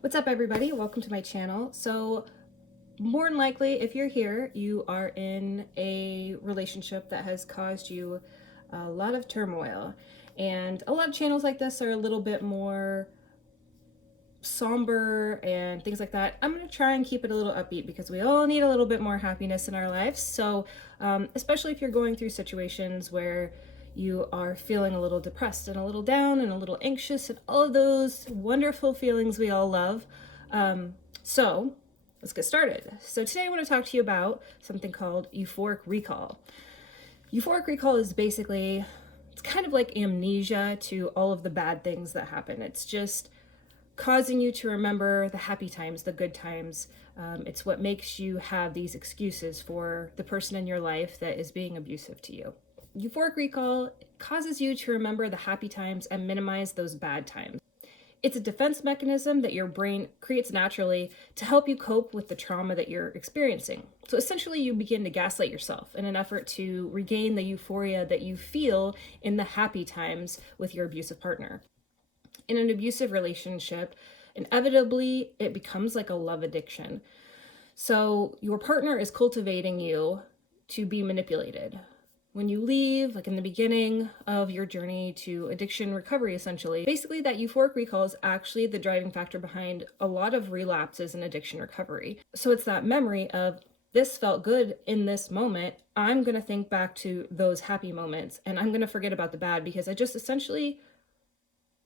What's up, everybody? Welcome to my channel. So more than likely, if you're here, you are in a relationship that has caused you a lot of turmoil. And a lot of channels like this are a little bit more somber and things like that. I'm going to try and keep it a little upbeat because we all need a little bit more happiness in our lives. So especially if you're going through situations where you are feeling a little depressed and a little down and a little anxious and all of those wonderful feelings we all love. So let's get started. So today I want to talk to you about something called Euphoric Recall. Euphoric Recall is basically, it's kind of like amnesia to all of the bad things that happen. It's just causing you to remember the happy times, the good times. It's what makes you have these excuses for the person in your life that is being abusive to you. Euphoric recall causes you to remember the happy times and minimize those bad times. It's a defense mechanism that your brain creates naturally to help you cope with the trauma that you're experiencing. So essentially, you begin to gaslight yourself in an effort to regain the euphoria that you feel in the happy times with your abusive partner. In an abusive relationship, inevitably, it becomes like a love addiction. So your partner is cultivating you to be manipulated. When you leave, like in the beginning of your journey to addiction recovery, essentially, basically that euphoric recall is actually the driving factor behind a lot of relapses in addiction recovery. So it's that memory of, this felt good in this moment. I'm going to think back to those happy moments and I'm going to forget about the bad because I just essentially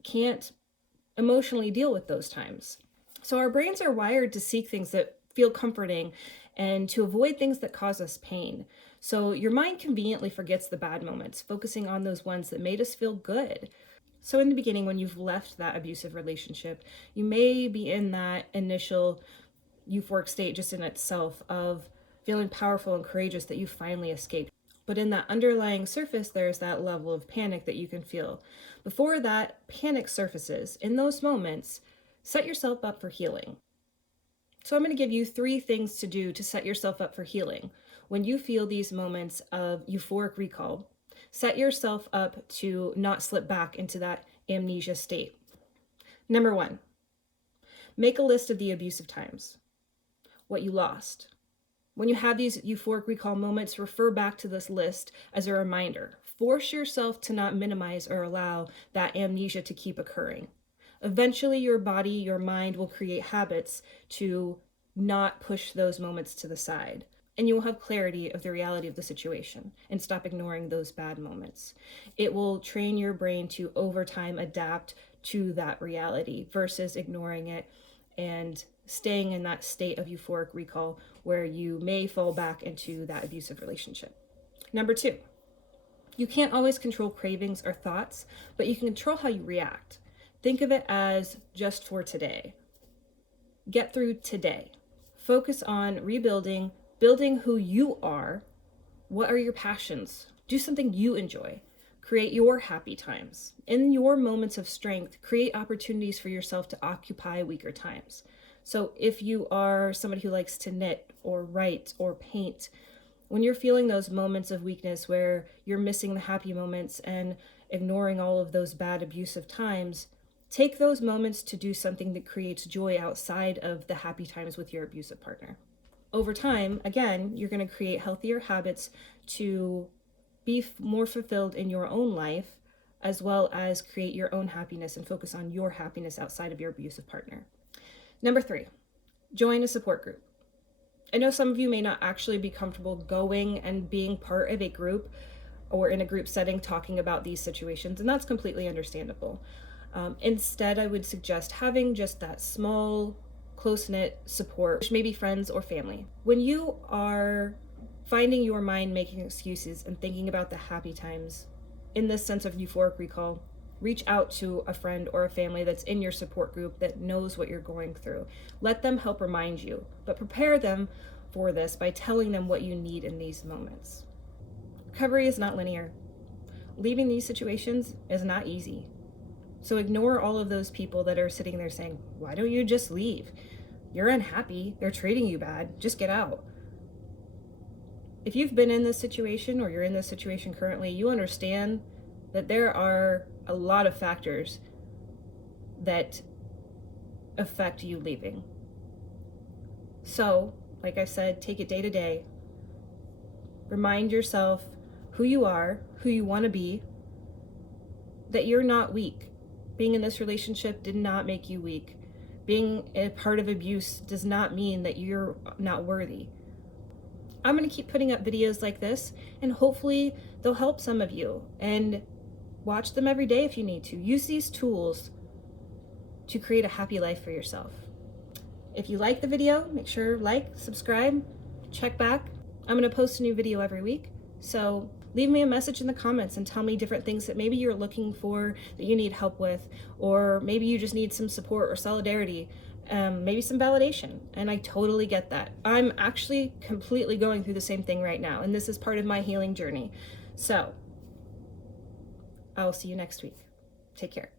can't emotionally deal with those times. So our brains are wired to seek things that feel comforting and to avoid things that cause us pain. So your mind conveniently forgets the bad moments, focusing on those ones that made us feel good. So in the beginning, when you've left that abusive relationship, you may be in that initial euphoric state just in itself of feeling powerful and courageous that you finally escaped. But in that underlying surface, there's that level of panic that you can feel. Before that panic surfaces, in those moments, set yourself up for healing. So I'm going to give you 3 things to do to set yourself up for healing. When you feel these moments of euphoric recall, set yourself up to not slip back into that amnesia state. Number 1, make a list of the abusive times, what you lost. When you have these euphoric recall moments, refer back to this list as a reminder. Force yourself to not minimize or allow that amnesia to keep occurring. Eventually, your body, your mind will create habits to not push those moments to the side. And you will have clarity of the reality of the situation and stop ignoring those bad moments. It will train your brain to, over time, adapt to that reality versus ignoring it and staying in that state of euphoric recall where you may fall back into that abusive relationship. Number 2, you can't always control cravings or thoughts, but you can control how you react. Think of it as just for today. Get through today. Focus on rebuilding, building who you are. What are your passions? Do something you enjoy. Create your happy times. In your moments of strength, create opportunities for yourself to occupy weaker times. So if you are somebody who likes to knit or write or paint, when you're feeling those moments of weakness where you're missing the happy moments and ignoring all of those bad abusive times, take those moments to do something that creates joy outside of the happy times with your abusive partner. Over time, again, you're going to create healthier habits to be more fulfilled in your own life, as well as create your own happiness and focus on your happiness outside of your abusive partner. Number 3, join a support group. I know some of you may not actually be comfortable going and being part of a group or in a group setting talking about these situations, and that's completely understandable. Instead, I would suggest having just that small, close-knit support, which may be friends or family. When you are finding your mind making excuses and thinking about the happy times in this sense of euphoric recall, reach out to a friend or a family that's in your support group that knows what you're going through. Let them help remind you, but prepare them for this by telling them what you need in these moments. Recovery is not linear. Leaving these situations is not easy. So ignore all of those people that are sitting there saying, why don't you just leave? You're unhappy. They're treating you bad. Just get out. If you've been in this situation or you're in this situation currently, you understand that there are a lot of factors that affect you leaving. So, like I said, take it day to day. Remind yourself who you are, who you want to be, that you're not weak. Being in this relationship did not make you weak. Being a part of abuse does not mean that you're not worthy. I'm going to keep putting up videos like this, and hopefully they'll help some of you. And watch them every day if you need to. Use these tools to create a happy life for yourself. If you like the video, make sure like, subscribe, check back. I'm going to post a new video every week. So leave me a message in the comments and tell me different things that maybe you're looking for, that you need help with, or maybe you just need some support or solidarity, maybe some validation. And I totally get that. I'm actually completely going through the same thing right now, and this is part of my healing journey. So I will see you next week. Take care.